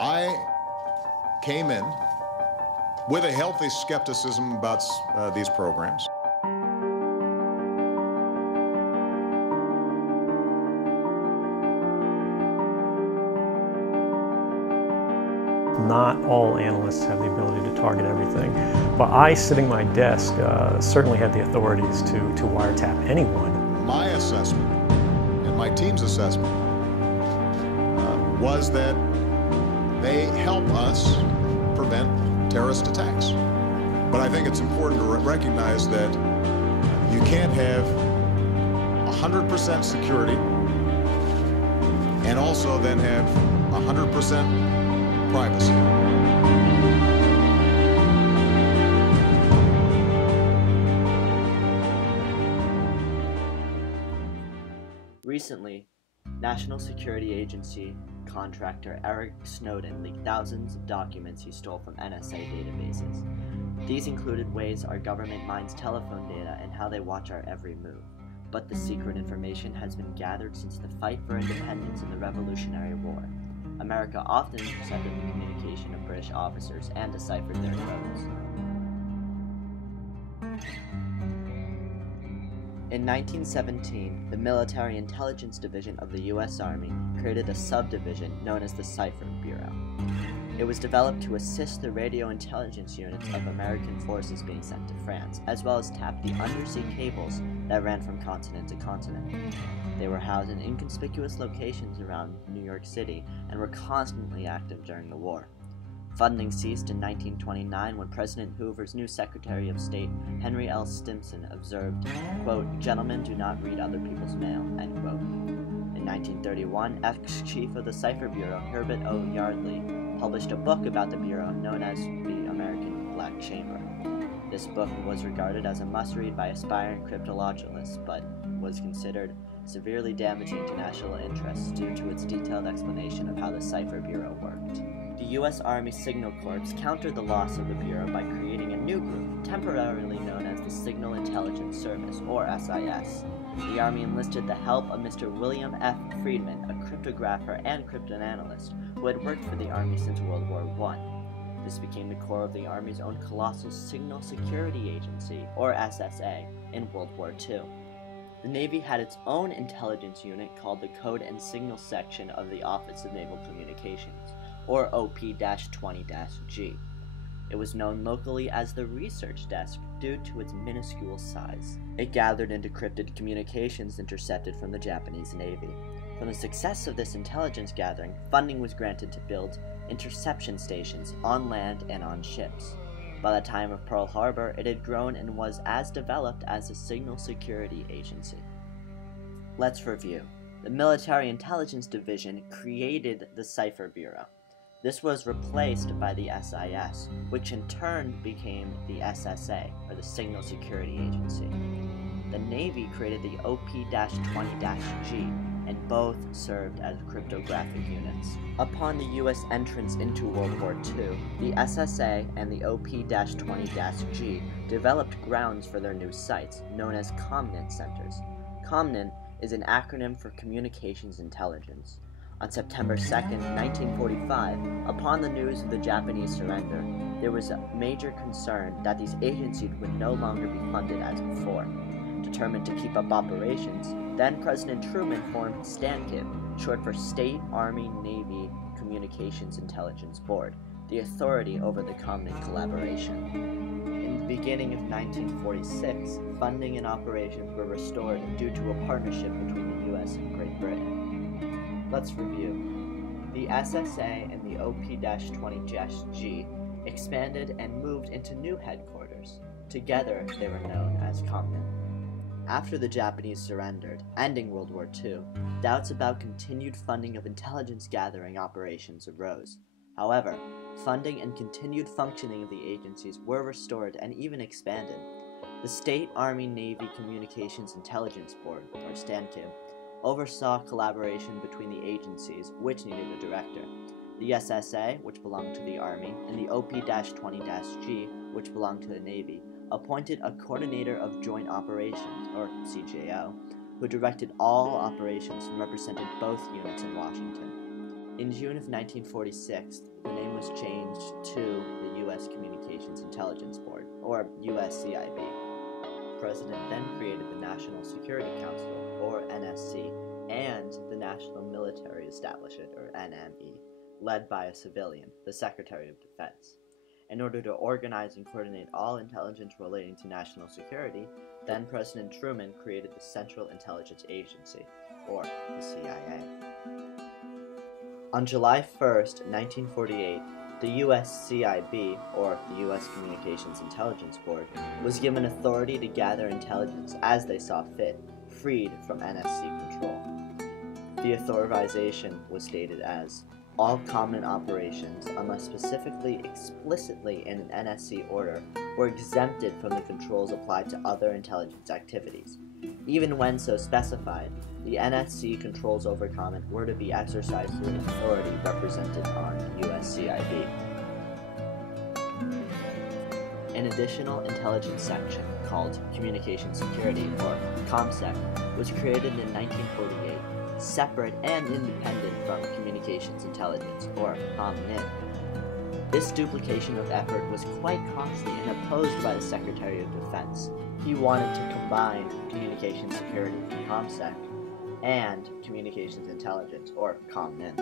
I came in with a healthy skepticism about these programs. Not all analysts have the ability to target everything, but I, sitting at my desk, certainly had the authorities to wiretap anyone. My assessment and my team's assessment was that they help us prevent terrorist attacks. But I think it's important to recognize that you can't have 100% security and also then have 100% privacy. Recently, National Security Agency contractor Eric Snowden leaked thousands of documents he stole from NSA databases. These included ways our government mines telephone data and how they watch our every move. But the secret information has been gathered since the fight for independence in the Revolutionary War. America often intercepted the communication of British officers and deciphered their codes. In 1917, the Military Intelligence Division of the U.S. Army created a subdivision known as the Cipher Bureau. It was developed to assist the radio intelligence units of American forces being sent to France, as well as tap the undersea cables that ran from continent to continent. They were housed in inconspicuous locations around New York City and were constantly active during the war. Funding ceased in 1929 when President Hoover's new Secretary of State, Henry L. Stimson, observed, quote, "Gentlemen do not read other people's mail," end quote. In 1931, ex-chief of the Cipher Bureau, Herbert O. Yardley, published a book about the Bureau known as the American Black Chamber. This book was regarded as a must-read by aspiring cryptologists, but was considered severely damaging to national interests due to its detailed explanation of how the Cipher Bureau worked. The U.S. Army Signal Corps countered the loss of the Bureau by creating a new group, temporarily known as the Signal Intelligence Service, or SIS. The Army enlisted the help of Mr. William F. Friedman, a cryptographer and cryptanalyst who had worked for the Army since World War I. This became the core of the Army's own colossal Signal Security Agency, or SSA, in World War II. The Navy had its own intelligence unit called the Code and Signal Section of the Office of Naval Communications, or OP-20-G. It was known locally as the Research Desk due to its minuscule size. It gathered and decrypted communications intercepted from the Japanese Navy. From the success of this intelligence gathering, funding was granted to build interception stations on land and on ships. By the time of Pearl Harbor, it had grown and was as developed as the Signal Security Agency. Let's review. The Military Intelligence Division created the Cipher Bureau. This was replaced by the SIS, which in turn became the SSA, or the Signal Security Agency. The Navy created the OP-20-G, and both served as cryptographic units. Upon the U.S. entrance into World War II, the SSA and the OP-20-G developed grounds for their new sites, known as Command Centers. Command is an acronym for Communications Intelligence. On September 2, 1945, upon the news of the Japanese surrender, there was a major concern that these agencies would no longer be funded as before. Determined to keep up operations, then President Truman formed STANCIB, short for State Army Navy Communications Intelligence Board, the authority over the Command collaboration. In the beginning of 1946, funding and operations were restored due to a partnership between the U.S. and Great Britain. Let's review. The SSA and the OP-20-G expanded and moved into new headquarters. Together, they were known as Command. After the Japanese surrendered, ending World War II, doubts about continued funding of intelligence gathering operations arose. However, funding and continued functioning of the agencies were restored and even expanded. The State Army Navy Communications Intelligence Board, or STANCIB, oversaw collaboration between the agencies, which needed a director. The SSA, which belonged to the Army, and the OP-20-G, which belonged to the Navy, appointed a Coordinator of Joint Operations, or CJO, who directed all operations and represented both units in Washington. In June of 1946, the name was changed to the U.S. Communications Intelligence Board, or USCIB. The President then created the National Security Council, or NSC, and the National Military Establishment, or NME, led by a civilian, the Secretary of Defense. In order to organize and coordinate all intelligence relating to national security, then President Truman created the Central Intelligence Agency, or the CIA. On July 1st, 1948, the USCIB, or the U.S. Communications Intelligence Board, was given authority to gather intelligence as they saw fit, freed from NSC control. The authorization was stated as, all common operations, unless specifically explicitly in an NSC order, were exempted from the controls applied to other intelligence activities. Even when so specified, the NSC controls over comment were to be exercised through an authority represented on USCIB. An additional intelligence section called Communication Security, or ComSec, was created in 1948, separate and independent from Communications Intelligence, or ComNIN. This duplication of effort was quite costly and opposed by the Secretary of Defense. He wanted to combine Communications Security, ComSec, and Communications Intelligence, or ComNIN.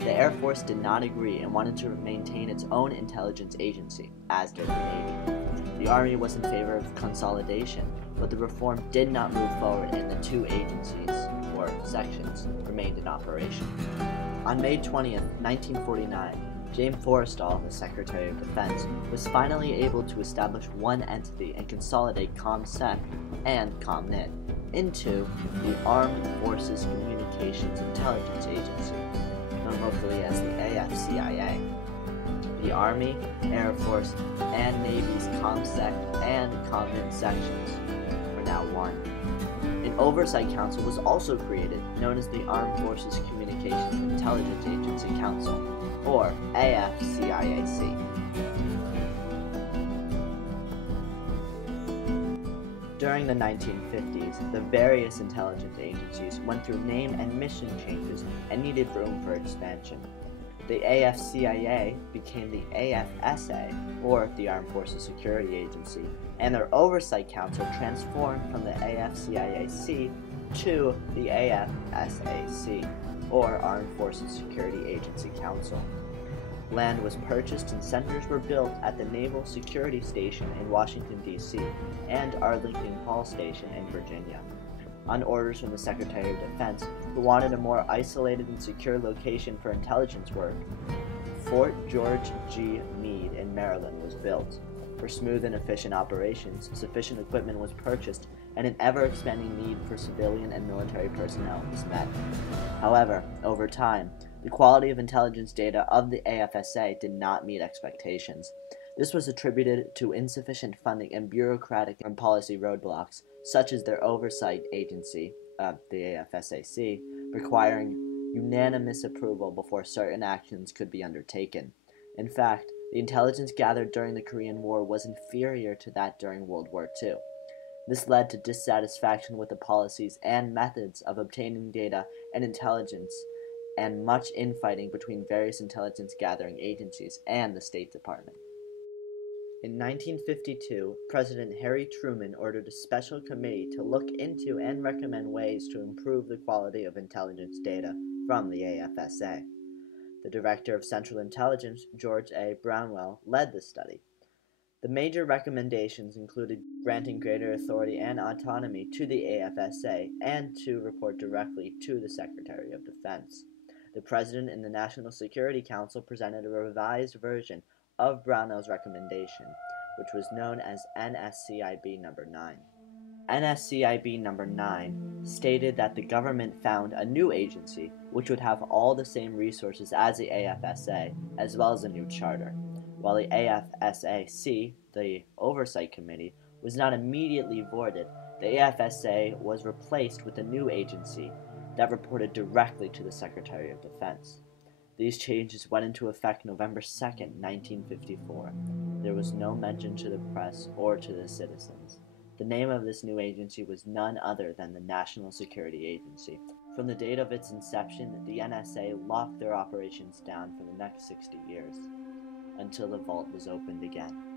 The Air Force did not agree and wanted to maintain its own intelligence agency, as did the Navy. The Army was in favor of consolidation, but the reform did not move forward and the two agencies, or sections, remained in operation. On May 20th, 1949, James Forrestal, the Secretary of Defense, was finally able to establish one entity and consolidate ComSec and ComNIN into the Armed Forces Communications Intelligence Agency, known locally as the AFCIA. The Army, Air Force, and Navy's ComSec and ComNIN sections are now one. An Oversight Council was also created, known as the Armed Forces Communications Intelligence Agency Council, or AFCIAC. During the 1950s, the various intelligence agencies went through name and mission changes and needed room for expansion. The AFCIA became the AFSA, or the Armed Forces Security Agency, and their Oversight Council transformed from the AFCIAC to the AFSAC, or Armed Forces Security Agency Council. Land was purchased and centers were built at the Naval Security Station in Washington, D.C., and Arlington Hall Station in Virginia. On orders from the Secretary of Defense, who wanted a more isolated and secure location for intelligence work, Fort George G. Meade in Maryland was built. For smooth and efficient operations, sufficient equipment was purchased, and an ever-expanding need for civilian and military personnel was met. However, over time, the quality of intelligence data of the AFSA did not meet expectations. This was attributed to insufficient funding and bureaucratic and policy roadblocks, such as their oversight agency, the AFSAC, requiring unanimous approval before certain actions could be undertaken. In fact, the intelligence gathered during the Korean War was inferior to that during World War II. This led to dissatisfaction with the policies and methods of obtaining data and intelligence, and much infighting between various intelligence gathering agencies and the State Department. In 1952, President Harry Truman ordered a special committee to look into and recommend ways to improve the quality of intelligence data from the AFSA. The Director of Central Intelligence, George A. Brownwell, led the study. The major recommendations included granting greater authority and autonomy to the AFSA and to report directly to the Secretary of Defense. The President and the National Security Council presented a revised version of Brownell's recommendation, which was known as NSCIB No. 9. NSCIB No. 9 stated that the government found a new agency which would have all the same resources as the AFSA, as well as a new charter. While the AFSAC, the Oversight Committee, was not immediately voided, the AFSA was replaced with a new agency that reported directly to the Secretary of Defense. These changes went into effect November 2, 1954. There was no mention to the press or to the citizens. The name of this new agency was none other than the National Security Agency. From the date of its inception, the NSA locked their operations down for the next 60 years, until the vault was opened again.